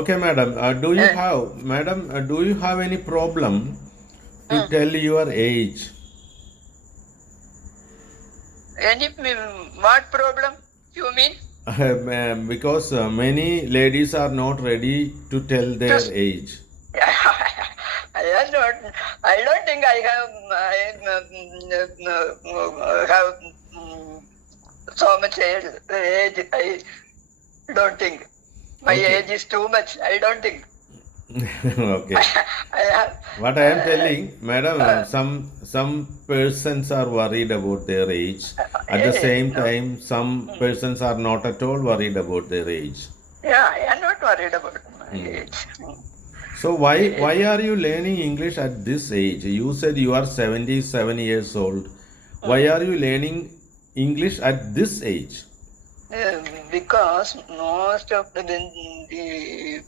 Okay, madam. Uh, do you Eh. have, madam, uh, do you have any problem to tell your age? Any mm, what problem you mean? Um, because uh, many ladies are not ready to tell their Yes. age. I am not. I don't think I have. I um, uh, have um, so much age. I don't think my Okay. age is too much. I don't think. okay. I have. What I am telling, madam, uh, some some persons are worried about their age. At the same time, some persons are not at all worried about their age. Yeah, I am not worried about my Hmm. age. So why why are you learning English at this age? You said you are 77 years old. Why are you learning English at this age? Uh, because most of the the,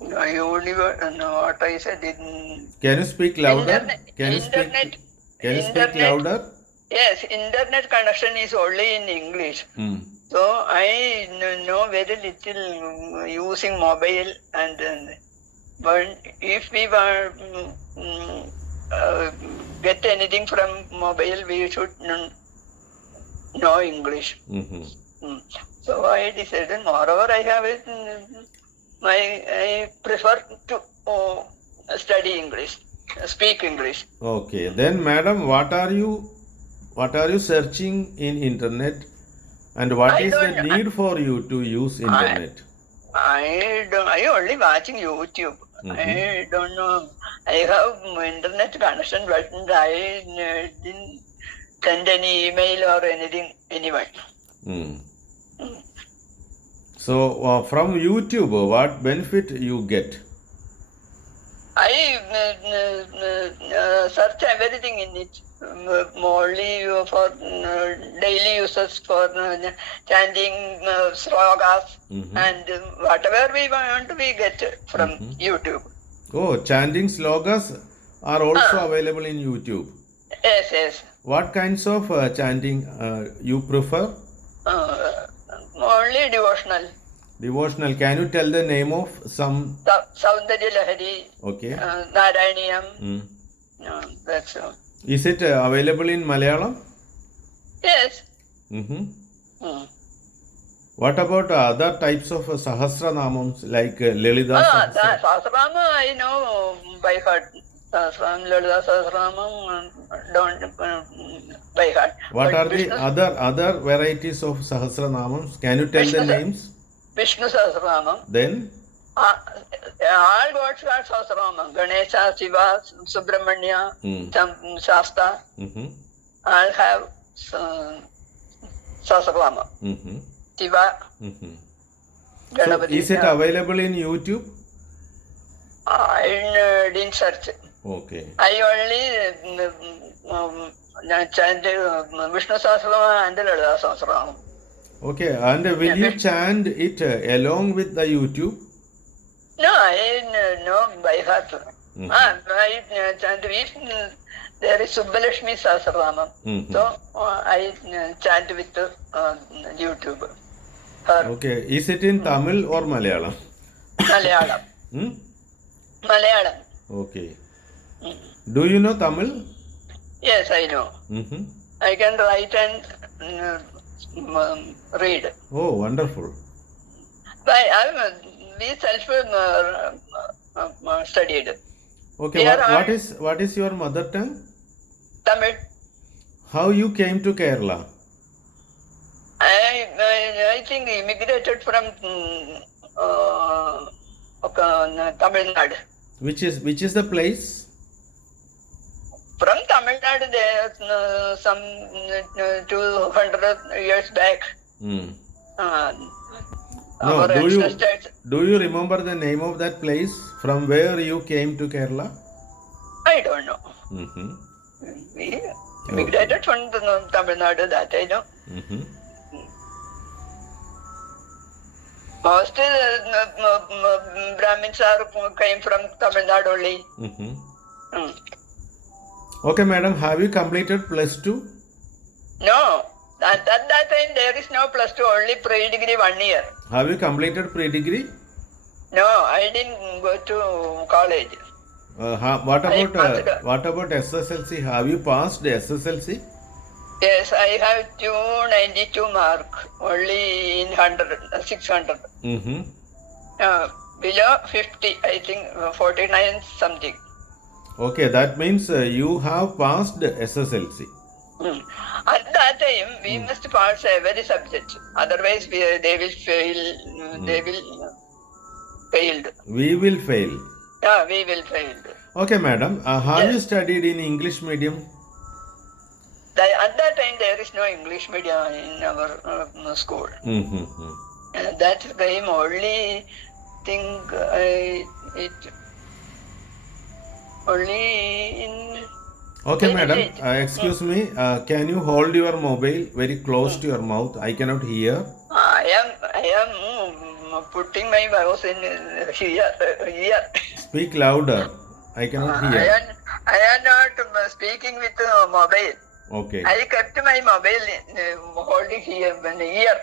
the universe, no, what I said in Can you speak louder? Internet- Can you speak internet- Can you speak internet- louder? yes, internet connection is only in English. Hmm. So I know very little mm, using mobile and uh, but if we were mm, mm, uh, get anything from mobile, we should kn- know English. Mhm. Mm. So I decided. Moreover, I have it. mm, My I prefer to uh, study English, speak English. Okay. Then, madam, what are you what are you searching in internet, and what I is the need for you to use internet? I don't. I only watching YouTube. I don't know. I have internet connection, but I uh, didn't send any email or anything anyone. Hmm. So, uh, from YouTube, what benefit you get? I uh, uh, uh, search everything in it. Um, only for uh, daily uses for uh, chanting uh, slogas Mhm. and uh, whatever we want we get from YouTube. Oh, chanting slogas are also available in YouTube. Yes, yes. What kinds of uh, chanting uh, you prefer? Uh, only devotional. Devotional. Can you tell the name of some? Sa- Saundarya Lahari, Okay. uh, Narayaniyam. Hmm. Uh, that's all. Is it uh, available in Malayalam? Yes. hmm Mm. What about other types of uh, Sahasranamams like uh, Lalita? Ah, Sahasra- that I know by heart. Sahasram, Lalita Sahasramam, uh, don't uh, by heart. What But are the Vishnu, other other varieties of Sahasranamams? Can you tell the Vishnu- names? Vishnu Sahasramam. Then Ah, all gods are Sahasramam. Ganesha, Shiva, Subramanya, Hmm. Sam- Shasta, hmm all have uh, Sahasrama. hmm Shiva, hmm So Ganapati. is it available in YouTube? I uh, didn't search. Um, um, chant uh, Vishnu Sahasrama and Lalita Okay. And will you chant it uh, along with the YouTube? No, I uh, know by heart. Mhm. Ah, I uh, chant with, uh, there is Subbalashmi Sahasrama. Mhm. So uh, I uh, chant with uh, YouTube. Her Okay. Is it in Tamil or Malayalam? Malayalam. Hmm? Malayalam. Okay. Do you know Tamil? Yes, I know. hmm I can write and uh, um, read. Oh, wonderful. But I, we self uh, uh, uh, studied. Okay. What, what is what is your mother tongue? Tamil. How you came to Kerala? I, I, I think immigrated from mm, uh, Tamil Nadu. Which is which is the place? From Tamil Nadu, there's uh, some uh, 200 years back. Hmm. Uh, No, our do you- ancestors, Do you remember the name of that place from where you came to Kerala? I don't know. hmm We immigrated from the, Tamil Nadu, that I know. hmm Most uh, uh, Brahmins are came from Tamil Nadu only. hmm Hmm. Okay, madam. Have you completed plus two? No, at, at that time there is no plus two, only pre-degree one year. Have you completed pre-degree? No, I didn't go to college. Uh, ha- what about uh, what about SSLC? Have you passed the SSLC? Yes, I have 292 mark, only in 100, uh, 600. Mm-hmm. Uh, below 50, I think uh, 49 something. Okay, that means uh, you have passed SSLC. Hmm. At that time, we must pass every subject. Otherwise, we, they will fail. uh, They will failed. We will fail. Yeah, we will fail. Okay, madam. Uh, have you studied in English medium? The, at that time, there is no English medium in our uh, school. Mm-hmm. Uh, that time only thing I it Okay, madam. Uh, excuse me. Uh, can you hold your mobile very close to your mouth? I cannot hear. I am I am mm, putting my mouse in uh, here uh, here. Speak louder. I cannot hear. I am I am not uh, speaking with uh, mobile. Okay. I kept my mobile in, uh, holding here in ear.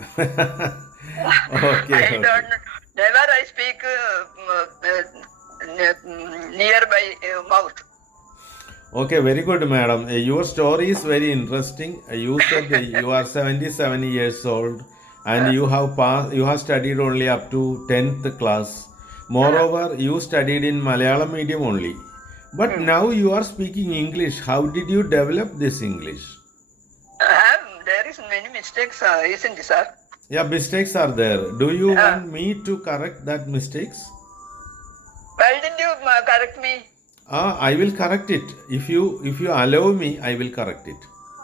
okay. I don't never I speak uh, uh, n- nearby uh, mouth. Okay, very good, madam. Uh, Your story is very interesting. Uh, You said uh, you are 77 years old and you have passed, you have studied only up to 10th class. Moreover, you studied in Malayalam medium only. But now you are speaking English. How did you develop this English? There is many mistakes, uh, isn't it, sir? Yeah, mistakes are there. Do you want me to correct that mistakes? You uh, correct me? Ah, I will correct it. If you if you allow me, I will correct it.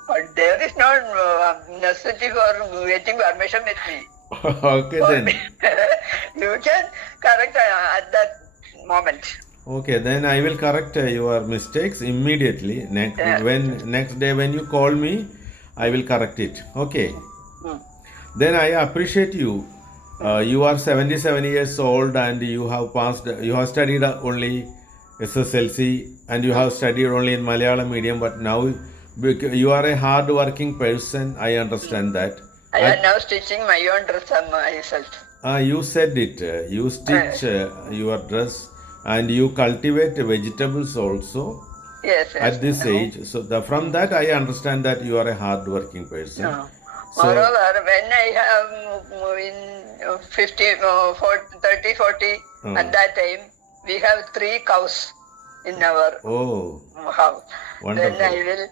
But there is no uh, necessity for waiting permission with me. okay then. you can correct uh, at that moment. Okay, then I will correct uh, your mistakes immediately. Next Yeah. when next day when you call me, I will correct it. Okay. Hmm. Then I appreciate you. Uh, you are 77 years old and you have passed. You have studied uh, only SSLC and you have studied only in Malayalam medium. But now you are a hard-working person. I understand that. I am now stitching my own dress myself. Ah, you said it. Uh, you stitch uh, your dress and you cultivate vegetables also. Yes, yes. at this age so the, from that i understand that you are a hard working person No. So Moreover, when I have uh, in uh, 50, uh, 40, 30, 40, Hmm. at that time, we have three cows in our oh house. Then I will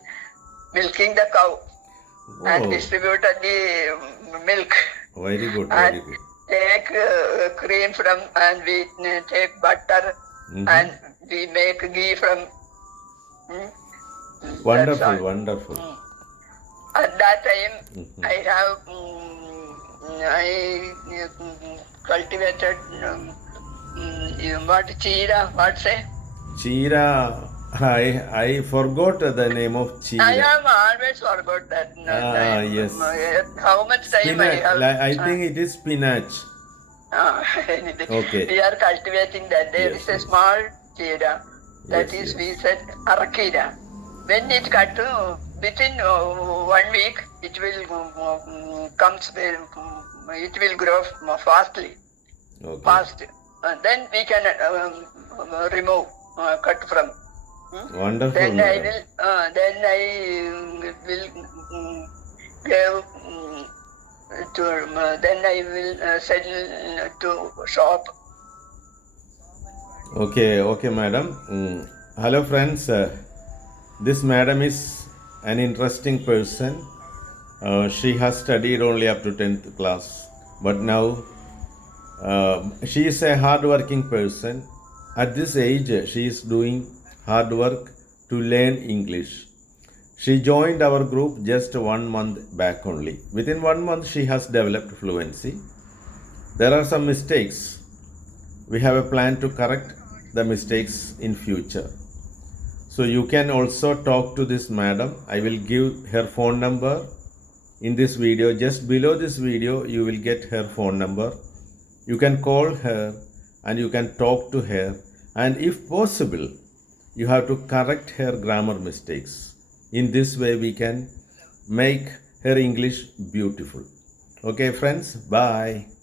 milking the cow and distribute the um, milk. very good very and good take uh, cream from and we uh, take butter Mhm. and we make ghee from. Hmm? That's wonderful all. At that time, Mhm. I have mm, I mm, cultivated um, mm, what cheera, what say? chira i i forgot the name of cheera. I chira have always forgot that. no, Ah, time. yes. Uh, How much time I spinach have? i think it is spinach Ah, Okay. We are cultivating that. There Yes, is a small cheera. That Yes, is, yes. we said arakira. When it cut to within uh, one week, it will um, comes. um, It will grow fastly, okay fast. Uh, then we can um, uh, remove, uh, cut from. Hmm? wonderful Then I will. Uh, then I will um, give. Um, to uh, then I will uh, uh, to shop. Okay, okay, madam. Mm. Hello, friends. Uh, this madam is an interesting person. Uh, she has studied only up to 10th class, but now uh, she is a hard-working person. At this age, she is doing hard work to learn English. She joined our group just one month back only. Within one month, she has developed fluency. There are some mistakes we have a plan to correct the mistakes in future so you can also talk to this madam. I will give her phone number in this video. Just below this video you will get her phone number. You can call her and you can talk to her. And if possible you have to correct her grammar mistakes. In this way we can make her english beautiful. Okay friends. Bye